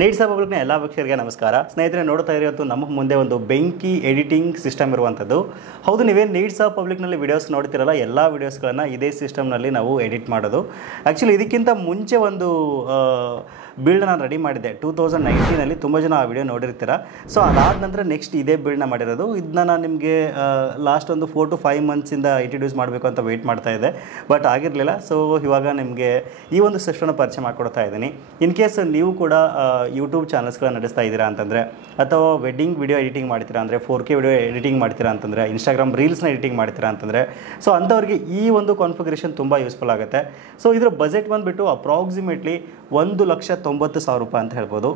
Needs ಪಬ್ಲಿಕ್ನ ಎಲ್ಲ ವೀಕ್ಷಕರಿಗೆ ನಮಸ್ಕಾರ. ಸ್ನೇಹಿತರೆ, ನೋಡ್ತಾ ಇರೋದು ನಮ್ಮ ಮುಂದೆ ಒಂದು ಬೆಂಕಿ ಎಡಿಟಿಂಗ್ ಸಿಸ್ಟಮ್ ಇರುವಂಥದ್ದು. ಹೌದು, ನೀವೇನು ನೀಡ್ಸ್ ಪಬ್ಲಿಕ್ನಲ್ಲಿ ವೀಡಿಯೋಸ್ ನೋಡ್ತಿರಲ್ಲ, ಎಲ್ಲ ವೀಡಿಯೋಸ್ಗಳನ್ನು ಇದೇ ಸಿಸ್ಟಮ್ನಲ್ಲಿ ನಾವು ಎಡಿಟ್ ಮಾಡೋದು. ಆ್ಯಕ್ಚುಲಿ ಇದಕ್ಕಿಂತ ಮುಂಚೆ ಒಂದು ಬಿಲ್ಡ್ ನಾನು ರೆಡಿ ಮಾಡಿದ್ದೆ 2019ನಲ್ಲಿ. ತುಂಬ ಜನ ಆ ವಿಡಿಯೋ ನೋಡಿರ್ತೀರ. ಸೊ ಅದಾದ ನಂತರ ನೆಕ್ಸ್ಟ್ ಇದೇ ಬಿಲ್ಡ್ನ ಮಾಡಿರೋದು. ಇದನ್ನ ನಾನು ನಿಮಗೆ ಲಾಸ್ಟ್ ಒಂದು 4 to 5 ಮಂತ್ಸಿಂದ ಇಂಟ್ರಡ್ಯೂಸ್ ಮಾಡಬೇಕು ಅಂತ ವೆಯ್ಟ್ ಮಾಡ್ತಾ ಇದ್ದೆ, ಬಟ್ ಆಗಿರಲಿಲ್ಲ. ಸೊ ಇವಾಗ ನಿಮಗೆ ಈ ಒಂದು ಸಿಸ್ಟಮ್ನ ಪರಿಚಯ ಮಾಡಿಕೊಡ್ತಾ ಇದ್ದೀನಿ. ಇನ್ ಕೇಸ್ ನೀವು ಕೂಡ ಯೂಟ್ಯೂಬ್ ಚಾನಲ್ಸ್ಗಳನ್ನ ನಡೆಸ್ತಾ ಇದ್ದೀರಾ ಅಂತಂದರೆ, ಅಥವಾ ವೆಡ್ಡಿಂಗ್ ವಿಡಿಯೋ ಎಡಿಟಿಂಗ್ ಮಾಡ್ತೀರಾ ಅಂದರೆ, 4K ವಿಡಿಯೋ ಎಡಿಟಿಂಗ್ ಮಾಡ್ತೀರಾ ಅಂತಂದರೆ, ಇನ್ಸ್ಟಾಗ್ರಾಮ್ ರೀಲ್ಸ್ನ ಎಡಿಟಿಂಗ್ ಮಾಡ್ತೀರಾ ಅಂತಂದರೆ, ಸೊ ಅಂಥವ್ರಿಗೆ ಈ ಒಂದು ಕಾನ್ಫಿಗರೇಷನ್ ತುಂಬ ಯೂಸ್ಫುಲ್ ಆಗುತ್ತೆ. ಸೊ ಇದರ ಬಜೆಟ್ ಬಂದುಬಿಟ್ಟು ಅಪ್ರಾಕ್ಸಿಮೇಟ್ಲಿ 1,90,000 ರೂಪಾಯಿ ಅಂತ ಹೇಳ್ಬೋದು.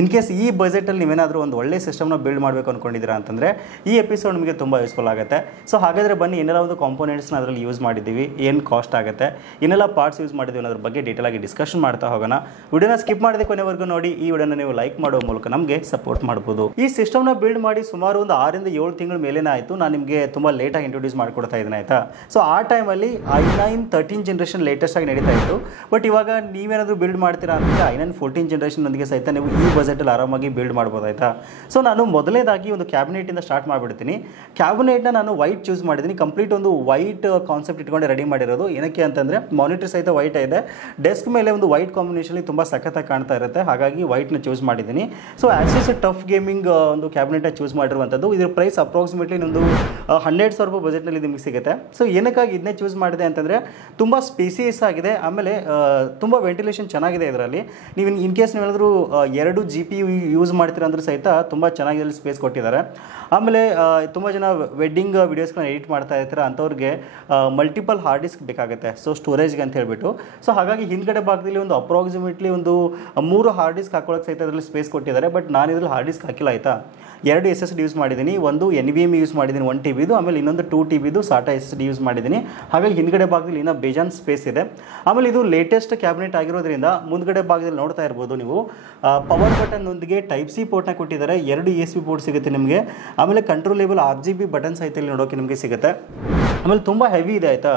ಇನ್ ಕೇಸ್ ಈ ಬಜೆಟಲ್ಲಿ ನೀವೇನಾದರೂ ಒಂದು ಒಳ್ಳೆ ಸಿಸ್ಟಮ್ನ ಬಿಲ್ಡ್ ಮಾಡಬೇಕು ಅಂದ್ಕೊಂಡಿದ್ದೀರಾ ಅಂತಂದರೆ ಈ ಎಪಿಸೋಡ್ ನಿಮಗೆ ತುಂಬ ಯೂಸ್ಫುಲ್ ಆಗುತ್ತೆ. ಸೊ ಹಾಗಾದರೆ ಬನ್ನಿ, ಏನೆಲ್ಲ ಒಂದು ಕಾಂಪೋನೆಂಟ್ಸ್ನ ಅದರಲ್ಲಿ ಯೂಸ್ ಮಾಡಿದ್ದೀವಿ, ಏನು ಕಾಸ್ಟ್ ಆಗುತ್ತೆ, ಏನೆಲ್ಲ ಪಾರ್ಟ್ಸ್ ಯೂಸ್ ಮಾಡಿದ್ದೀವಿ ಅನ್ನೋದ್ರ ಬಗ್ಗೆ ಡೀಟೇಲಾಗಿ ಡಿಸ್ಕಷನ್ ಮಾಡ್ತಾ ಹೋಗೋಣ. ವಿಡಿಯೋನ ಸ್ಕಿಪ್ ಮಾಡದೆ ಕೊನೆವರೆಗೂ ನೋಡಿ. ಈ ವಿಡಿಯೋನ ನೀವು ಲೈಕ್ ಮಾಡೋ ಮೂಲಕ ನಮಗೆ ಸಪೋರ್ಟ್ ಮಾಡ್ಬೋದು. ಈ ಸಿಸ್ಟಮ್ನ ಬಿಲ್ಡ್ ಮಾಡಿ ಸುಮಾರು ಒಂದು 6 ರಿಂದ 7 ತಿಂಗಳ ಮೇಲೇನೇ ಆಯಿತು. ನಾನು ನಿಮಗೆ ತುಂಬ ಲೇಟಾಗಿ ಇಂಟ್ರೊಡ್ಯೂಸ್ ಮಾಡಿಕೊಡ್ತಾ ಇದ್ದೀನಿ, ಆಯಿತಾ. ಸೊ ಆ ಟೈಮಲ್ಲಿ i9 13 ಜನರೇಷನ್ ಲೇಟೆಸ್ಟಾಗಿ ನಡೀತಾ ಇತ್ತು. ಬಟ್ ಇವಾಗ ನೀವೇನಾದರೂ ಬಿಲ್ಡ್ ಮಾಡ್ತೀರಾ ಅಂದರೆ i9 14 ಜನರೇಷನ್ನೊಂದಿಗೆ ಸಹಿತ ನೀವು ಈ ಬಜೆಟಲ್ಲಿ ಆರಾಮಾಗಿ ಬಿಲ್ಡ್ ಮಾಡ್ಬೋದು, ಆಯಿತಾ. ಸೊ ನಾನು ಮೊದಲೇದಾಗಿ ಒಂದು ಕ್ಯಾಬಿನೆಟಿಂದ ಸ್ಟಾರ್ಟ್ ಮಾಡಿಬಿಡ್ತೀನಿ. ಕ್ಯಾಬಿನೆಟ್ನ ನಾನು ವೈಟ್ ಚೂಸ್ ಮಾಡಿದ್ದೀನಿ. ಕಂಪ್ಲೀಟ್ ಒಂದು ವೈಟ್ ಕಾನ್ಸೆಪ್ಟ್ ಇಟ್ಕೊಂಡೆ ರೆಡಿ ಮಾಡಿರೋದು. ಏನಕ್ಕೆ ಅಂತಂದರೆ ಮಾನಿಟರ್ ಸಹಿತ ವೈಟ್ ಇದೆ, ಡೆಸ್ಕ್ ಮೇಲೆ ಒಂದು ವೈಟ್ ಕಾಂಬಿನೇಷನಲ್ಲಿ ತುಂಬ ಸಖತ್ತಾಗಿ ಕಾಣ್ತಾ ಇರುತ್ತೆ. ಹಾಗಾಗಿ ವೈಟ್ನ ಚೂಸ್ ಮಾಡಿದ್ದೀನಿ. ಸೊ ಆ್ಯಸಸ್ ಟಫ್ ಗೇಮಿಂಗ್ ಒಂದು ಕ್ಯಾಬಿನೆಟ್ನ ಚೂಸ್ ಮಾಡಿರುವಂಥದ್ದು. ಇದರ ಪ್ರೈಸ್ ಅಪ್ರಾಕ್ಸಿಮೇಟ್ಲಿ ಒಂದು 12,000 ರೂಪಾಯಿ ಬಜೆಟ್ನಲ್ಲಿ ನಿಮಗೆ ಸಿಗುತ್ತೆ. ಸೊ ಏನಕ್ಕಾಗಿ ಇದನ್ನೇ ಚೂಸ್ ಮಾಡಿದೆ ಅಂತಂದರೆ, ತುಂಬ ಸ್ಪೇಸಿಯಸ್ ಆಗಿದೆ, ಆಮೇಲೆ ತುಂಬ ವೆಂಟಿಲೇಷನ್ ಚೆನ್ನಾಗಿದೆ ಇದರಲ್ಲಿ. ನೀವು ಇನ್ ಕೇಸ್ ನೀವೇನಾದರೂ 2 GPU ಯೂಸ್ ಮಾಡ್ತೀರಾ ಅಂದರೂ ಸಹಿತ ತುಂಬ ಚೆನ್ನಾಗಿ ಸ್ಪೇಸ್ ಕೊಟ್ಟಿದ್ದಾರೆ. ಆಮೇಲೆ ತುಂಬ ಜನ ವೆಡ್ಡಿಂಗ್ ವೀಡಿಯೋಸ್ಗಳನ್ನ ಎಡಿಟ್ ಮಾಡ್ತಾ ಇರ್ತಾರೆ, ಅಂಥವ್ರಿಗೆ ಮಲ್ಟಿಪಲ್ ಹಾರ್ಡ್ ಡಿಸ್ಕ್ ಬೇಕಾಗುತ್ತೆ, ಸೊ ಸ್ಟೋರೇಜ್ಗೆ ಅಂತ ಹೇಳ್ಬಿಟ್ಟು. ಸೊ ಹಾಗಾಗಿ ಹಿಂದ್ಗಡೆ ಭಾಗದಲ್ಲಿ ಒಂದು ಅಪ್ರಾಕ್ಸಿಮೇಟ್ಲಿ ಒಂದು 3 ಹಾರ್ಡ್ ಡಿಸ್ಕ್ ಹಾಕೊಳ್ಳೋಕೆ ಸಹಿತ ಅದರಲ್ಲಿ ಸ್ಪೇಸ್ ಕೊಟ್ಟಿದ್ದಾರೆ. ಬಟ್ ನಾನು ಇದರಲ್ಲಿ ಹಾರ್ಡ್ ಡಿಸ್ಕ್ ಹಾಕಿಲ್ಲ, ಆಯಿತಾ. 2 SSD ಯೂಸ್ ಮಾಡಿದ್ದೀನಿ. ಒಂದು NVMe ಯೂಸ್ ಮಾಡಿದ್ದೀನಿ 1 TBದು, ಆಮೇಲೆ ಇನ್ನೊಂದು 2 TBದು SATA SSD ಯೂಸ್ ಮಾಡಿದ್ದೀನಿ. ಹಾಗಾಗಿ ಹಿಂದ್ಗಡೆ ಭಾಗದಲ್ಲಿ ಇನ್ನೂ ಬೇಜಾನ್ ಸ್ಪೇಸ್ ಇದೆ. ಆಮೇಲೆ ಇದು ಲೇಟೆಸ್ಟ್ ಕ್ಯಾಬಿನೆಟ್ ಆಗಿರೋದ್ರಿಂದ ಮುಂದ್ಗಡೆ ಭಾಗದಲ್ಲಿ ನೋಡ್ತಾ ಇರ್ಬೋದು ನೀವು, ಪವರ್ ಬಟನ್ನೊಂದಿಗೆ Type-C ಪೋರ್ಟ್ನ ಕೊಟ್ಟಿದ್ದಾರೆ. 2 USB ಪೋರ್ಟ್ ಸಿಗುತ್ತೆ ನಿಮಗೆ. ಆಮೇಲೆ ಕಂಟ್ರೋಲೇಬಲ್ RGB ಬಟನ್ ಸಹಿತ ಇಲ್ಲಿ ನೋಡೋಕೆ ನಿಮಗೆ ಸಿಗುತ್ತೆ. ಆಮೇಲೆ ತುಂಬ ಹೆವಿ ಇದೆ, ಆಯಿತಾ.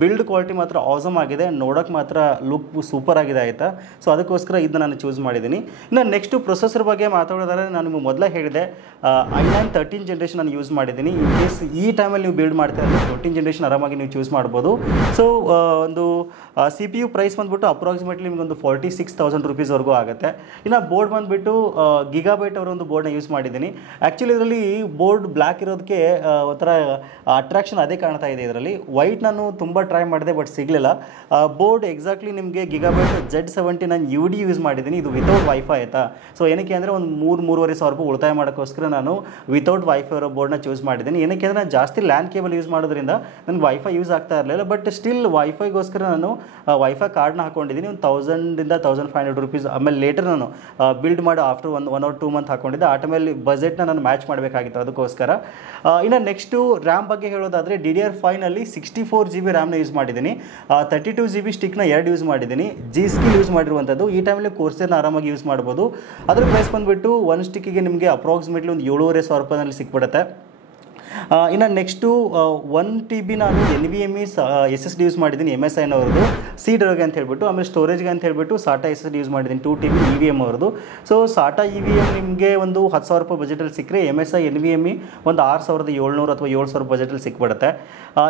ಬಿಲ್ಡ್ ಕ್ವಾಲಿಟಿ ಮಾತ್ರ ಆಸಮ್ ಆಗಿದೆ, ನೋಡೋಕೆ ಮಾತ್ರ ಲುಕ್ ಸೂಪರ್ ಆಗಿದೆ, ಆಯಿತಾ. ಸೊ ಅದಕ್ಕೋಸ್ಕರ ಇದನ್ನ ನಾನು ಚೂಸ್ ಮಾಡಿದ್ದೀನಿ. ಇನ್ನು ನೆಕ್ಸ್ಟು ಪ್ರೊಸೆಸರ್ ಬಗ್ಗೆ ಮಾತಾಡೋದಾದ್ರೆ, ನಾನು ನಿಮಗೆ ಮೊದಲೇ ಹೇಳಿದೆ i9 13 ಜನರೇಷನ್ ನಾನು ಯೂಸ್ ಮಾಡಿದ್ದೀನಿ. ಇನ್ ಕೇಸ್ ಈ ಟೈಮಲ್ಲಿ ನೀವು ಬಿಲ್ಡ್ ಮಾಡ್ತೀರಾ ಅಂದರೆ 14 ಜನರೇಷನ್ ಆರಾಮಾಗಿ ನೀವು ಚೂಸ್ ಮಾಡ್ಬೋದು. ಸೊ ಒಂದು CPU ಪ್ರೈಸ್ ಬಂದುಬಿಟ್ಟು ಅಪ್ರಾಕ್ಸಿಮೇಟ್ಲಿ ನಿಮಗೊಂದು 46,000 ರೂಪೀಸ್ವರೆಗೂ ಆಗುತ್ತೆ. ಇನ್ನು ಬೋರ್ಡ್ ಬಂದುಬಿಟ್ಟು ಗಿಗಾಬೈಟ್ ಅವರ ಒಂದು ಬೋರ್ಡ್ನ ಯೂಸ್ ಮಾಡಿದ್ದೀನಿ. ಆ್ಯಕ್ಚುಲಿ ಇದರಲ್ಲಿ ಬೋರ್ಡ್ ಬ್ಲ್ಯಾಕ್ ಇರೋದಕ್ಕೆ ಒಂಥರ ಅಟ್ರಾಕ್ಷನ್ ಅದೇ ಕಾಣ್ತಾ ಇದೆ. ಇದರಲ್ಲಿ ವೈಟ್ ನಾನು ತುಂಬ ಟ್ರೈ ಮಾಡಿದೆ, ಬಟ್ ಸಿಗಲಿಲ್ಲ. ಬೋರ್ಡ್ ಎಕ್ಸಾಕ್ಟ್ಲಿ ನಿಮಗೆ ಗಿಗಾಬೈಟ್ Z70 ನಾನು UD ಯೂಸ್ ಮಾಡಿದ್ದೀನಿ. ಇದು ವಿತೌಟ್ ವೈಫೈ, ಆಯಿತಾ. ಸೊ ಏನಕ್ಕೆ ಅಂದರೆ ಒಂದು 3,500 ರೂಪಾಯಿ ಉಳಿತಾಯ ಮಾಡೋಕ್ಕೋಸ್ಕರ ನಾನು ವಿತೌಟ್ ವೈಫೈ ಇರೋ ಬೋರ್ಡ್ನ ಚೂಸ್ ಮಾಡಿದ್ದೀನಿ. ಏನಕ್ಕೆ ಅಂದರೆ ನಾನು ಜಾಸ್ತಿ ಲ್ಯಾನ್ ಕೇಬಲ್ ಯೂಸ್ ಮಾಡೋದ್ರಿಂದ ನನಗೆ ವೈಫೈ ಯೂಸ್ ಆಗ್ತಾ ಇರಲಿಲ್ಲ. ಬಟ್ ಸ್ಟಿಲ್ ವೈಫೈಗೋಸ್ಕರ ನಾನು ವೈಫೈ ಕಾರ್ಡ್ನ ಹಾಕೊಂಡಿದ್ದೀನಿ. ಒಂದು 1,000 ರಿಂದ 1,500 ರೂಪೀಸ್. ಆಮೇಲೆ ಲೇಟರ್ ನಾನು ಬಿಲ್ಡ್ ಮಾಡಿ ಆಫ್ಟರ್ 1 or 2 ಮಂತ್ ಹಾಕೊಂಡಿದ್ದೆ. ಆ ಟೈಮಲ್ಲಿ ಬಜೆಟ್ನ ನಾನು ಮ್ಯಾಚ್ ಮಾಡಬೇಕಾಗಿತ್ತು, ಅದಕ್ಕೋಸ್ಕರ. ಇನ್ನು ನೆಕ್ಸ್ಟು ರ್ಯಾಮ್ ಬಗ್ಗೆ ಹೇಳೋದಾದರೆ, DDR5ನಲ್ಲಿ 64 GB ರ್ಯಾಮ್ನ ಯೂಸ್ ಮಾಡಿದ್ದೀನಿ. 32 GB ಸ್ಟಿಕ್ನ 2 ಯೂಸ್ ಮಾಡಿದ್ದೀನಿ. G-Skill ಯೂಸ್ ಮಾಡಿರುವಂಥದ್ದು. ಈ ಟೈಮಲ್ಲಿ ಕೋರ್ಸರ್ನ ಆರಾಮಾಗಿ ಯೂಸ್ ಮಾಡ್ಬೋದು. ಅದ್ರ ಪ್ರೈಸ್ ಬಂದುಬಿಟ್ಟು 1 ಸ್ಟಿಕ್ಕಿಗೆ ನಿಮಗೆ ಅಪ್ರಾಕ್ಸಿಮೇಟ್ಲಿ ಒಂದು 7,500 ರೂಪಾಯಿನಲ್ಲಿ ಸಿಕ್ಬಿಡುತ್ತೆ. ಇನ್ನು ನೆಕ್ಸ್ಟು 1 TB ನಾನು NVMe SSD ಯೂಸ್ ಮಾಡಿದ್ದೀನಿ, MSI ಅವ್ರದ್ದು C-Drive ಅಂತ ಹೇಳ್ಬಿಟ್ಟು. ಆಮೇಲೆ ಸ್ಟೋರೇಜ್ಗೆ ಅಂತ ಹೇಳ್ಬಿಟ್ಟು SATA SSD ಯೂಸ್ ಮಾಡಿದ್ದೀನಿ 2 TB EVM ಅವ್ರದ್ದು. ಸೊ SATA EVM ನಿಮಗೆ ಒಂದು 10,000 ರೂಪಾಯಿ ಬಜೆಟಲ್ಲಿ ಸಿಕ್ಕರೆ, MSI NVMe ಒಂದು 6,700 ಅಥವಾ 7,000 ಬಜೆಟಲ್ಲಿ ಸಿಕ್ಬಿಡುತ್ತೆ.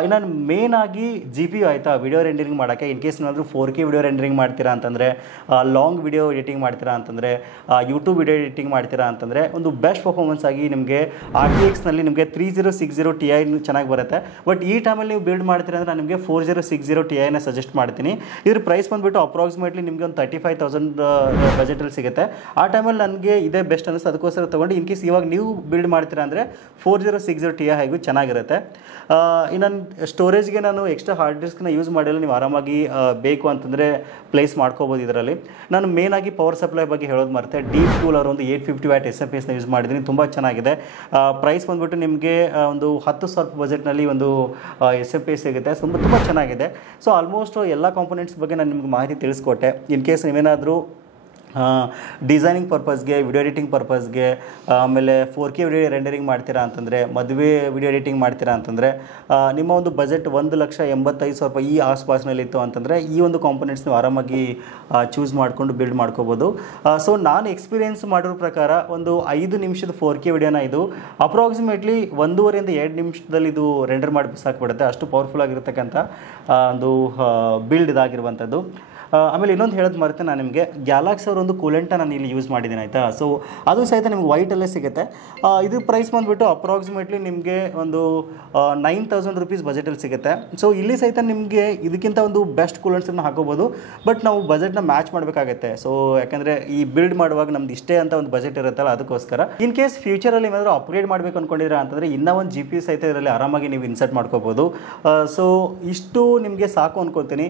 ಇನ್ನು ಮೇನ್ ಆಗಿ GPU, ಆಯಿತಾ, ವಿಡಿಯೋ ರೆಂಡರಿಂಗ್ ಮಾಡೋಕ್ಕೆ. ಇನ್ ಕೇಸ್ ಏನಾದರೂ 4K ವಿಡಿಯೋ ರೆಂಡರಿಂಗ್ ಮಾಡ್ತೀರಾ ಅಂತಂದರೆ, ಲಾಂಗ್ ವಿಡಿಯೋ ಎಡಿಟಿಂಗ್ ಮಾಡ್ತೀರಾ ಅಂತಂದರೆ, ಯೂಟ್ಯೂಬ್ ವಿಡಿಯೋ ಎಡಿಟಿಂಗ್ ಮಾಡ್ತೀರಾ ಅಂತಂದರೆ, ಒಂದು ಬೆಸ್ಟ್ ಪರ್ಫಾರ್ಮೆನ್ಸ್ ಆಗಿ ನಿಮಗೆ RTXನಲ್ಲಿ ನಿಮಗೆ 3060 Ti ಚೆನ್ನಾಗಿ ಬರುತ್ತೆ. ಬಟ್ ಈ ಟೈಮಲ್ಲಿ ನೀವು ಬಿಲ್ಡ್ ಮಾಡ್ತೀರಾ ಅಂದರೆ ನಾನು ನಿಮಗೆ 4060 Tiನ ಸಜೆಸ್ಟ್ ಮಾಡ್ತೀನಿ. ಇದ್ರ ಪ್ರೈಸ್ ಬಂದುಬಿಟ್ಟು ಅಪ್ರಾಕ್ಸಿಮೇಟ್ಲಿ ನಿಮಗೆ ಒಂದು 35,000 ಬಜೆಟಲ್ಲಿ ಸಿಗುತ್ತೆ. ಆ ಟೈಮಲ್ಲಿ ನನಗೆ ಇದೇ ಬೆಸ್ಟ್ ಅನ್ನಿಸ್ತು, ಅದಕ್ಕೋಸ್ಕರ ತೊಗೊಂಡು. ಇನ್ ಕೇಸ್ ಇವಾಗ ನೀವು ಬಿಲ್ಡ್ ಮಾಡ್ತೀರಾ ಅಂದರೆ 4060 Ti ಹೇಗೂ ಚೆನ್ನಾಗಿರುತ್ತೆ. ಇನ್ನು ಸ್ಟೋರೇಜ್ಗೆ ನಾನು ಎಕ್ಸ್ಟ್ರಾ ಹಾರ್ಡ್ ಡಿಸ್ಕ್ನ ಯೂಸ್ ಮಾಡಿಲ್ಲ. ನೀವು ಆರಾಮಾಗಿ ಬೇಕು ಅಂತಂದರೆ ಪ್ಲೇಸ್ ಮಾಡ್ಕೋಬೋದು ಇದರಲ್ಲಿ. ನಾನು ಮೇನಾಗಿ ಪವರ್ ಸಪ್ಲೈ ಬಗ್ಗೆ ಹೇಳೋದು ಮರೆತೆ, ಡೀಪ್ ಕೂಲ್ ಅವರು ಒಂದು 850 ವ್ಯಾಟ್ SFPSನ ಯೂಸ್ ಮಾಡಿದ್ದೀನಿ. ತುಂಬ ಚೆನ್ನಾಗಿದೆ. ಪ್ರೈಸ್ ಬಂದುಬಿಟ್ಟು ನಿಮಗೆ ಒಂದು 10,000 ಬಜೆಟ್ನಲ್ಲಿ ಒಂದು SFPS ಸಿಗುತ್ತೆ. ತುಂಬ ಚೆನ್ನಾಗಿದೆ. ಸೊ ಆಲ್ಮೋಸ್ಟ್ ಎಲ್ಲ ಕಾಂಪೊನೆಂಟ್ಸ್ ಬಗ್ಗೆ ನಾನು ನಿಮ್ಗೆ ಮಾಹಿತಿ ತಿಳಿಸ್ಕೊಟ್ಟೆ. ಇನ್ ಕೇಸ್ ನೀವೇನಾದರೂ ಡಿಸೈನಿಂಗ್ ಪರ್ಪಸ್ಗೆ, ವಿಡಿಯೋ ಎಡಿಟಿಂಗ್ ಪರ್ಪಸ್ಗೆ, ಆಮೇಲೆ 4K ವಿಡಿಯೋ ರೆಂಡರಿಂಗ್ ಮಾಡ್ತೀರಾ ಅಂತಂದರೆ, ಮದುವೆ ವಿಡಿಯೋ ಎಡಿಟಿಂಗ್ ಮಾಡ್ತೀರಾ ಅಂತಂದರೆ, ನಿಮ್ಮ ಒಂದು ಬಜೆಟ್ 1,85,000 ಈ ಆಸ್ಪಾಸ್ನಲ್ಲಿತ್ತು ಅಂತಂದರೆ ಈ ಒಂದು ಕಾಂಪೊನೆಂಟ್ಸ್ ನೀವು ಆರಾಮಾಗಿ ಚೂಸ್ ಮಾಡಿಕೊಂಡು ಬಿಲ್ಡ್ ಮಾಡ್ಕೋಬೋದು. ಸೊ ನಾನು ಎಕ್ಸ್ಪೀರಿಯೆನ್ಸ್ ಮಾಡಿರೋ ಪ್ರಕಾರ ಒಂದು 5 ನಿಮಿಷದ 4K ವಿಡಿಯೋನ ಇದು ಅಪ್ರಾಕ್ಸಿಮೇಟ್ಲಿ 1.5 ಇಂದ 2 ನಿಮಿಷದಲ್ಲಿ ಇದು ರೆಂಡರ್ ಮಾಡಿ ಬಿಸಾಕ್ಬಿಡುತ್ತೆ. ಅಷ್ಟು ಪವರ್ಫುಲ್ ಆಗಿರ್ತಕ್ಕಂಥ ಒಂದು ಬಿಲ್ಡ್ ಇದಾಗಿರುವಂಥದ್ದು. ಆಮೇಲೆ ಇನ್ನೊಂದು ಹೇಳೋದು ಮರೆತೆ ನಾನು ನಿಮಗೆ, ಗ್ಯಾಲಾಕ್ಸಿ ಅವ್ರ ಒಂದು ಕೂಲೆಂಟ ನಾನು ಇಲ್ಲಿ ಯೂಸ್ ಮಾಡಿದ್ದೀನಿ ಆಯಿತಾ. ಸೊ ಅದು ಸಹಿತ ನಿಮ್ಗೆ ವೈಟಲ್ಲೇ ಸಿಗುತ್ತೆ. ಇದು ಪ್ರೈಸ್ ಬಂದುಬಿಟ್ಟು ಅಪ್ರಾಕ್ಸಿಮೇಟ್ಲಿ ನಿಮಗೆ ಒಂದು 9,000 ರುಪೀಸ್ ಬಜೆಟಲ್ಲಿ ಸಿಗುತ್ತೆ. ಸೊ ಇಲ್ಲಿ ಸಹಿತ ನಿಮಗೆ ಇದಕ್ಕಿಂತ ಒಂದು ಬೆಸ್ಟ್ ಕೂಲೆಂಟ್ಸನ್ನು ಹಾಕೋಬೋದು. ಬಟ್ ನಾವು ಬಜೆಟ್ನ ಮ್ಯಾಚ್ ಮಾಡಬೇಕಾಗತ್ತೆ. ಸೊ ಯಾಕಂದರೆ ಈ ಬಿಲ್ಡ್ ಮಾಡುವಾಗ ನಮ್ದು ಇಷ್ಟೇ ಅಂತ ಒಂದು ಬಜೆಟ್ ಇರುತ್ತಲ್ಲ, ಅದಕ್ಕೋಸ್ಕರ ಇನ್ ಕೇಸ್ ಫ್ಯೂಚರಲ್ಲಿ ಏನಾದರೂ ಅಪ್ಗ್ರೇಡ್ ಮಾಡಬೇಕು ಅಂದ್ಕೊಂಡಿದ್ರೆ ಅಂತಂದರೆ ಇನ್ನೂ ಒಂದು GPU ಸಹಿತ ಇದರಲ್ಲಿ ಆರಾಮಾಗಿ ನೀವು ಇನ್ಸರ್ಟ್ ಮಾಡ್ಕೋಬೋದು. ಸೊ ಇಷ್ಟು ನಿಮಗೆ ಸಾಕು ಅಂದ್ಕೊಳ್ತೀನಿ.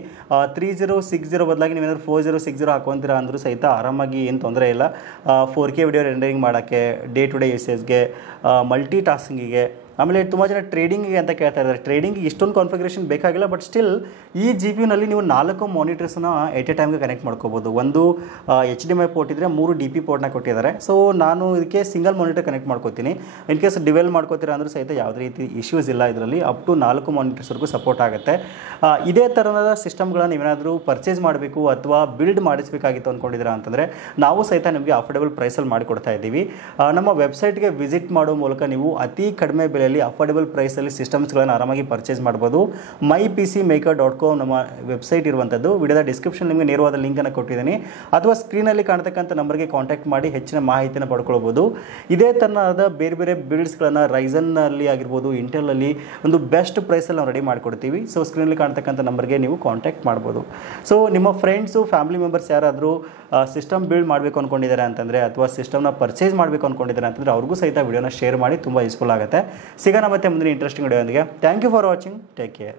3060 ಬದಲಾಗಿ ನೀವೇನಾದ್ರು 4060 ಹಾಕೊಂತೀರಾ ಅಂದರೂ ಸಹಿತ ಆರಾಮಾಗಿ ಏನು ತೊಂದರೆ ಇಲ್ಲ. 4K ವಿಡಿಯೋ ರೆಂಡರಿಂಗ್ ಮಾಡೋಕ್ಕೆ, ಡೇ ಟು ಡೇ ಯೂಸೇಜ್ಗೆ, ಮಲ್ಟಿ ಟಾಸ್ಕಿಂಗಿಗೆ, ಆಮೇಲೆ ತುಂಬ ಜನ ಟ್ರೇಡಿಂಗಿಗೆ ಅಂತ ಕೇಳ್ತಾ ಇದ್ದಾರೆ. ಟ್ರೇಡಿಂಗಿಗೆ ಇಷ್ಟೊಂದು ಕಾನ್ಫಿಗರೇಷನ್ ಬೇಕಾಗಿಲ್ಲ. ಬಟ್ ಸ್ಟಿಲ್ ಈ GPUನಲ್ಲಿ ನೀವು 4 ಮಾನಿಟರ್ಸನ್ನ ಎಟ್ ಎ ಟೈಮ್ಗೆ ಕನೆಕ್ಟ್ ಮಾಡ್ಕೋಬೋದು. ಒಂದು HDMI ಪೋರ್ಟ್ ಇದ್ದರೆ 3 DP ಪೋರ್ಟ್ನ ಕೊಟ್ಟಿದ್ದಾರೆ. ಸೊ ನಾನು ಇದಕ್ಕೆ ಸಿಂಗಲ್ ಮಾನಿಟರ್ ಕನೆಕ್ಟ್ ಮಾಡ್ಕೋತೀನಿ. ಇನ್ ಕೇಸ್ ಡಿವೆಲ್ ಮಾಡ್ಕೋತೀರಾ ಅಂದರೂ ಸಹಿತ ಯಾವುದೇ ರೀತಿ ಇಶ್ಯೂಸ್ ಇಲ್ಲ. ಇದರಲ್ಲಿ ಅಪ್ ಟು 4 ಮಾನಿಟರ್ಸ್ವರೆಗೂ ಸಪೋರ್ಟ್ ಆಗುತ್ತೆ. ಇದೇ ಥರದ ಸಿಸ್ಟಮ್ಗಳನ್ನ ನೀವೇನಾದರೂ ಪರ್ಚೇಸ್ ಮಾಡಬೇಕು ಅಥವಾ ಬಿಲ್ಡ್ ಮಾಡಿಸಬೇಕಾಗಿತ್ತು ಅಂದ್ಕೊಂಡಿದ್ದೀರಾ ಅಂತಂದರೆ ನಾವು ಸಹಿತ ನಿಮಗೆ ಅಫೋರ್ಡೆಬಲ್ ಪ್ರೈಸಲ್ಲಿ ಮಾಡಿಕೊಡ್ತಾ ಇದ್ದೀವಿ. ನಮ್ಮ ವೆಬ್ಸೈಟ್ಗೆ ವಿಸಿಟ್ ಮಾಡೋ ಮೂಲಕ ನೀವು ಅತಿ ಕಡಿಮೆ ಬೆಲೆಯಲ್ಲಿ ಅಫೋರ್ಡೆಬಲ್ ಪ್ರೈಸಲ್ಲಿ ಸಿಸ್ಟಮ್ಸ್ಗಳನ್ನು ಆರಾಮಾಗಿ ಪರ್ಚೇಸ್ ಮಾಡ್ಬೋದು. mypcmaker.com ನಮ್ಮ ವೆಬ್ಸೈಟ್ ಇರುವಂಥದ್ದು. ವಿಡಿಯೋದ ಡಿಸ್ಕ್ರಿಪ್ಷನ್ ನಿಮಗೆ ನೇರವಾದ ಲಿಂಕನ್ನು ಕೊಟ್ಟಿದ್ದೀನಿ, ಅಥವಾ ಸ್ಕ್ರೀನಲ್ಲಿ ಕಾಣ್ತಕ್ಕಂಥ ನಂಬರ್ಗೆ ಕಾಂಟ್ಯಾಕ್ಟ್ ಮಾಡಿ ಹೆಚ್ಚಿನ ಮಾಹಿತಿಯನ್ನು ಪಡ್ಕೊಳ್ಬೋದು. ಇದೇ ಥರದ ಬೇರೆ ಬೇರೆ ಬಿಲ್ಡ್ಸ್ಗಳನ್ನು ರೈಸನ್ನಲ್ಲಿ ಆಗಿರ್ಬೋದು, ಇಂಟೆಲಲ್ಲಿ ಒಂದು ಬೆಸ್ಟ್ ಪ್ರೈಸಲ್ಲಿ ನಾವು ರೆಡಿ ಮಾಡಿಕೊಡ್ತೀವಿ. ಸೊ ಸ್ಕ್ರೀನಲ್ಲಿ ಕಾಣ್ತಕ್ಕಂಥ ನಂಬರ್ಗೆ ನೀವು ಕಾಂಟ್ಯಾಕ್ಟ್ ಮಾಡ್ಬೋದು. ಸೊ ನಿಮ್ಮ ಫ್ರೆಂಡ್ಸು, ಫ್ಯಾಮಿಲಿ ಮೆಂಬರ್ಸ್ ಯಾರಾದರೂ ಸಿಸ್ಟಮ್ ಬಿಲ್ಡ್ ಮಾಡಬೇಕು ಅಂದ್ಕೊಂಡಿದ್ದಾರೆ ಅಂತಂದರೆ, ಅಥವಾ ಸಿಸ್ಟಮ್ನ ಪರ್ಚೇಸ್ ಮಾಡಬೇಕು ಅಂದ್ಕೊಂಡಿದ್ದಾರೆ ಅಂತಂದರೆ ಅವ್ರಿಗೂ ಸಹಿತ ವಿಡಿಯೋನ ಶೇರ್ ಮಾಡಿ. ತುಂಬ ಯೂಸ್ಫುಲ್ ಆಗುತ್ತೆ. ಸಿಗೋಣ ಮತ್ತೆ ಮುಂದಿನ ಇಂಟ್ರೆಸ್ಟಿಂಗ್ ವಿಡಿಯೋದೊಂದಿಗೆ. Thank you for watching. Take care.